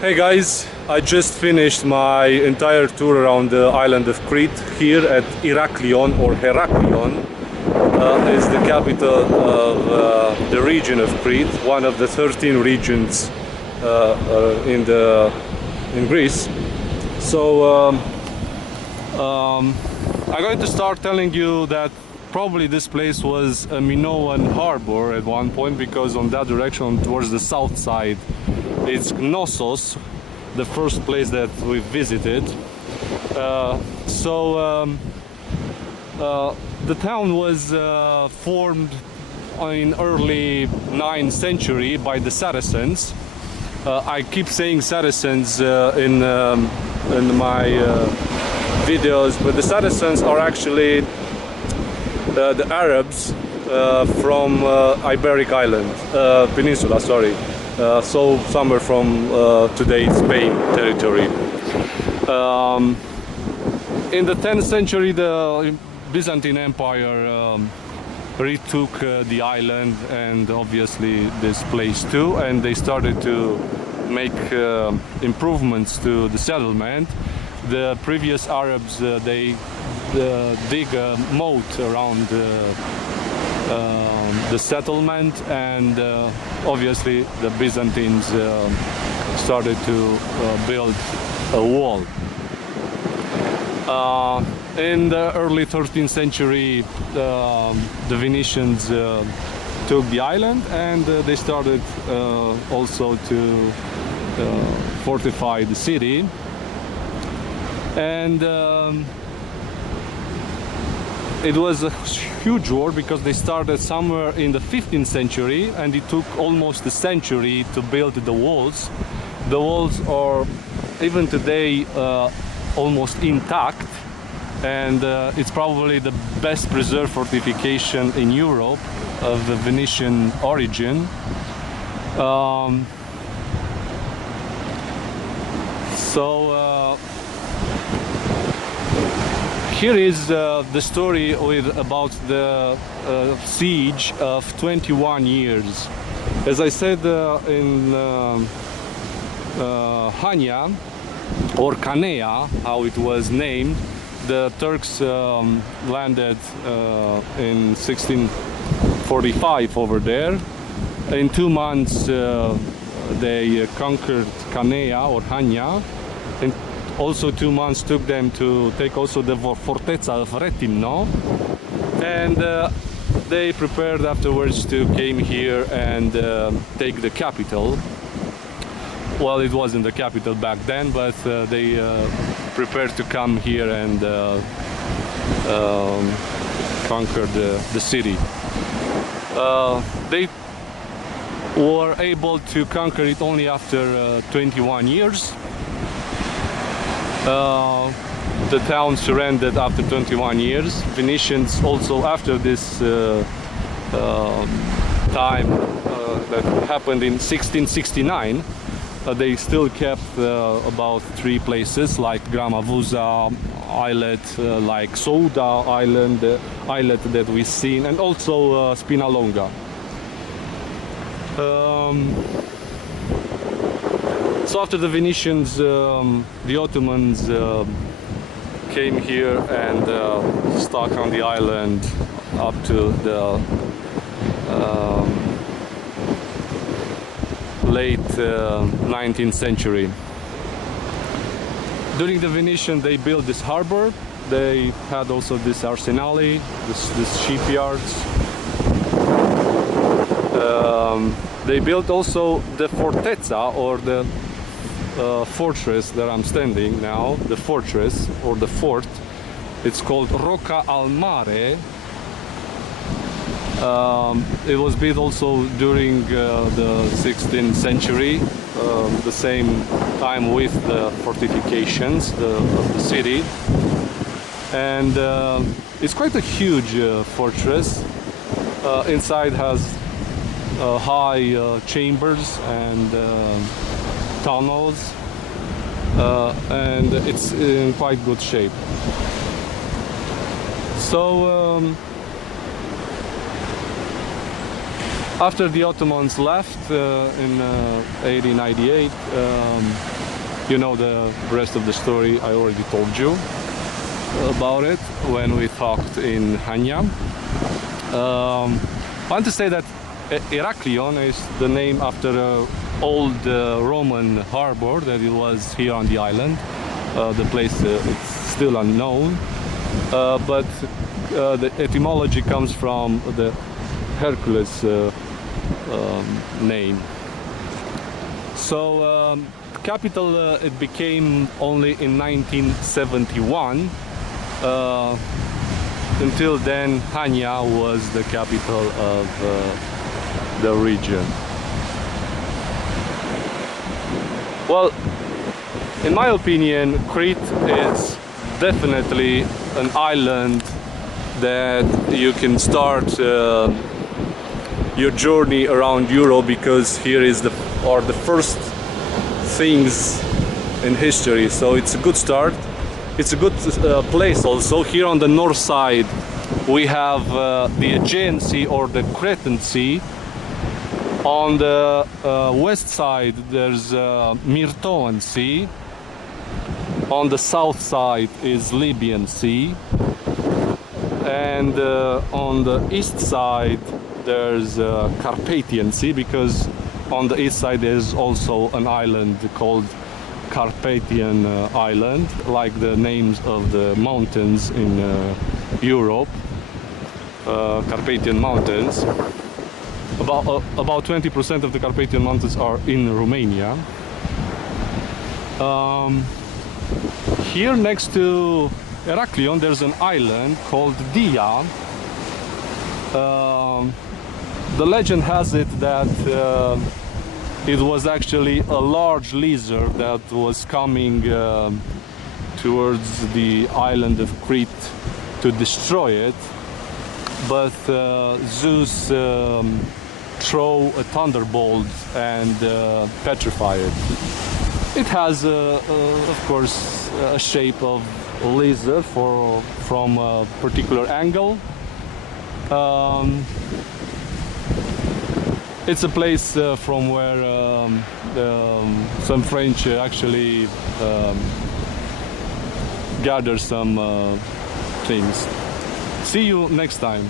Hey guys, I just finished my entire tour around the island of Crete here at Heraklion, or Heraklion. Is the capital of the region of Crete, one of the 13 regions in Greece. So I'm going to start telling you that probably this place was a Minoan harbor at one point, because on that direction towards the south side it's Knossos, the first place that we visited. The town was formed in early 9th century by the Saracens. I keep saying Saracens in my videos, but the Saracens are actually the Arabs from Iberic Island, peninsula, sorry. So somewhere from today's Spain territory. In the 10th century, the Byzantine Empire retook the island, and obviously this place too, and they started to make improvements to the settlement. The previous Arabs, they dig a moat around the settlement, and obviously the Byzantines started to build a wall. In the early 13th century, the Venetians took the island, and they started also to fortify the city. And it was a huge war, because they started somewhere in the 15th century, and it took almost a century to build the walls. The walls are even today almost intact, and it's probably the best preserved fortification in Europe of the Venetian origin. Here is the story about the siege of 21 years. As I said, in Hania, or Canea, how it was named, the Turks landed in 1645 over there. In 2 months they conquered Canea, or Hania. In also 2 months took them to take also the fortezza of Retimno, and they prepared afterwards to came here and take the capital. Well, it wasn't the capital back then, but they prepared to come here and conquer the city. They were able to conquer it only after 21 years. The town surrendered after 21 years. Venetians also, after this time that happened in 1669, they still kept about 3 places like Gramavusa islet, like Souda island, islet that we've seen, and also Spinalonga. So after the Venetians, the Ottomans came here and stuck on the island up to the late 19th century. During the Venetian, they built this harbor. They had also this arsenale, this shipyards. They built also the fortezza, or the fortress that I'm standing now, the fortress or the fort. It's called Rocca al Mare. It was built also during the 16th century, the same time with the fortifications of the city. And it's quite a huge fortress. Inside has high chambers and tunnels, and it's in quite good shape. So After the Ottomans left in 1898, you know the rest of the story. I already told you about it when we talked in Hania. I want to say that Heraklion is the name after an old Roman harbor that it was here on the island. The place it's still unknown, but the etymology comes from the Hercules name. So capital it became only in 1971. Until then, Hania was the capital of the region. Well, in my opinion, Crete is definitely an island that you can start your journey around Europe, because here is the first things in history. So it's a good start. It's a good place also. Here on the north side we have the Aegean Sea or the Cretan Sea. On the west side there's Myrtoan Sea. On the south side is Libyan Sea. And on the east side there's Carpathian Sea, because on the east side there's also an island called Carpathian Island, like the names of the mountains in Europe, Carpathian Mountains. About 20% of the Carpathian Mountains are in Romania. Here next to Heraklion there's an island called Dia. The legend has it that it was actually a large lizard that was coming towards the island of Crete to destroy it, but Zeus threw a thunderbolt and petrified it. It has, of course, a shape of a lizard from a particular angle. It's a place from where some French actually gather some things. See you next time.